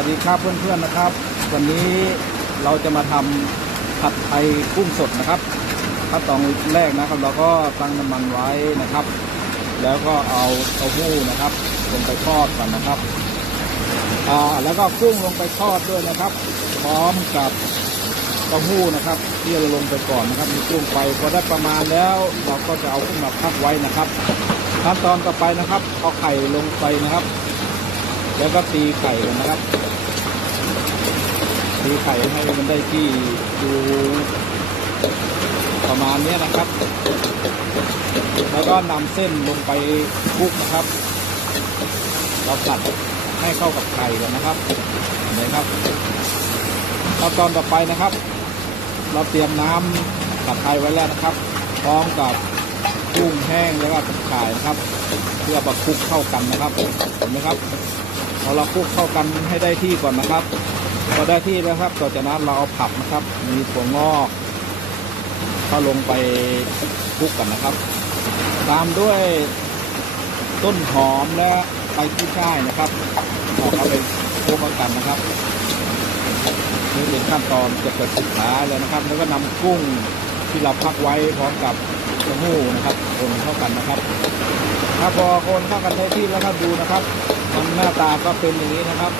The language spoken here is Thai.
วัสดีครับเพื่อนๆนะครับ วันนี้เราจะมาทำผัดไทยกุ้งสดนะครับขั้นตอนแรกนะครับ เราก็ตั้งน้ำมันไว้นะครับ แล้วก็เอาเต้าหู้นะครับ ลงไปทอดก่อนนะครับอ่าแล้วก็กุ้งลงไปทอดด้วยนะครับ พร้อมกับเต้าหู้นะครับที่เราลงไปก่อนนะครับ มีกุ้งไปพอได้ประมาณแล้ว เราก็จะเอาขึ้นมาพักไว้นะครับขั้นตอนต่อไปนะครับเอาไข่ลงไปนะครับ แล้วก็ตีไข่กันนะครับตีไข่ให้มันได้ที่ดูประมาณนี้นะครับ แล้วก็นำเส้นลงไปคลุกนะครับ เราผัดให้เข้ากับไข่กันนะครับเห็นไหมครับขั้นตอนต่อไปนะครับ เราเตรียมน้ำผัดไทยไว้แล้วนะครับ พร้อมกับกุ้งแห้งแล้วก็ไข่นะครับ เพื่อประคลุกเข้ากันนะครับเห็นไหมครับ พอเราคลุกเข้ากันให้ได้ที่ก่อนนะครับพอได้ที่แล้วครับต่อจากนั้นเราเอาผักนะครับ มีถั่วงอกเข้าลงไปคลุกกันนะครับ ตามด้วยต้นหอมและใบกุ้ยช่ายนะครับเอาเข้าไปคลุกเข้ากันนะครับนี่เป็นขั้นตอนจะเกิดสุดท้ายแล้วนะครับ แล้วก็นำกุ้ง ที่เราพักไว้พร้อมกับเต้าหู้นะครับ คนเข้ากันนะครับถ้าพอคนเข้ากันได้ที่แล้วครับดูนะครับ มันหน้าตาก็เป็นอย่างนี้นะครับ